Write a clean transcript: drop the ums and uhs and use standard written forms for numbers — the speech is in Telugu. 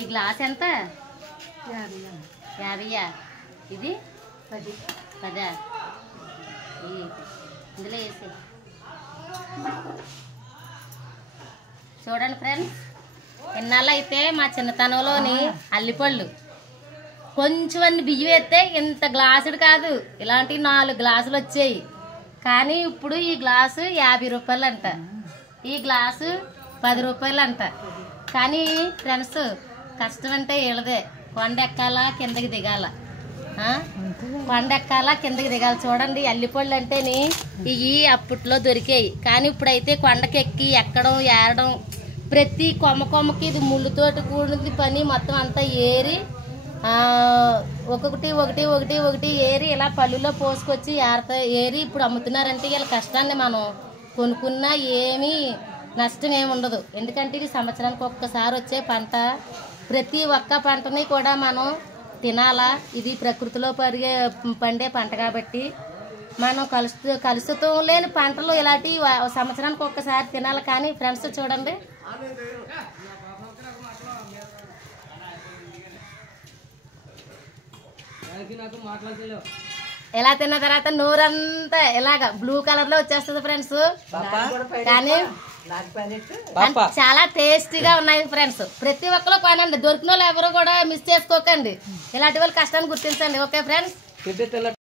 ఈ గ్లాస్ ఎంత? 50. ఇది 10. ఇందులో వేసి చూడండి ఫ్రెండ్స్, ఇన్నాళ్ళు అయితే మా చిన్నతనంలోని అల్లిపళ్ళు కొంచెం అన్ని బియ్యం వేస్తే ఇంత గ్లాసుడు కాదు, ఇలాంటి 4 గ్లాసులు వచ్చాయి. కానీ ఇప్పుడు ఈ గ్లాసు 50 రూపాయలు అంట, ఈ గ్లాసు 10 రూపాయలు అంట. కానీ ఫ్రెండ్స్, కష్టం అంటే వీళ్ళదే. కొండ ఎక్కాలా కిందకి దిగాల, కొండ ఎక్కాలా కిందకి దిగాలి. చూడండి, అల్లిపళ్ళు అంటేని ఇవి అప్పట్లో దొరికాయి. కానీ ఇప్పుడైతే కొండకి ఎక్కి ఎక్కడం ఏరడం, ప్రతి కొమ్మకి ఇది ముళ్ళుతోటి కూడినది పని. మొత్తం అంతా ఏరి ఒకటి ఏరి ఇలా పళ్ళులో పోసుకొచ్చి ఏరి ఇప్పుడు అమ్ముతున్నారంటే వీళ్ళ కష్టాన్ని మనం కొనుక్కున్నా ఏమీ నష్టం ఏమి ఉండదు. ఎందుకంటే ఇది సంవత్సరానికి ఒక్కసారి వచ్చే పంట. ప్రతి ఒక్క పంటని కూడా మనం తినాలా. ఇది ప్రకృతిలో పండే పంట కాబట్టి మనం కలుషితం లేని పంటలు ఇలాంటి సంవత్సరానికి ఒక్కసారి తినాలి. కానీ ఫ్రెండ్స్ చూడండి, ఎలా తిన్న తర్వాత నూరంతా ఇలాగా బ్లూ కలర్ లో వచ్చేస్తుంది ఫ్రెండ్స్. కానీ చాలా టేస్టీగా ఉన్నాయి ఫ్రెండ్స్. ప్రతి ఒక్కరు కొనండి, దొరికిన వాళ్ళు ఎవరు కూడా మిస్ చేసుకోకండి. ఇలాంటి వాళ్ళు కష్టాన్ని గుర్తించండి. Okay friends.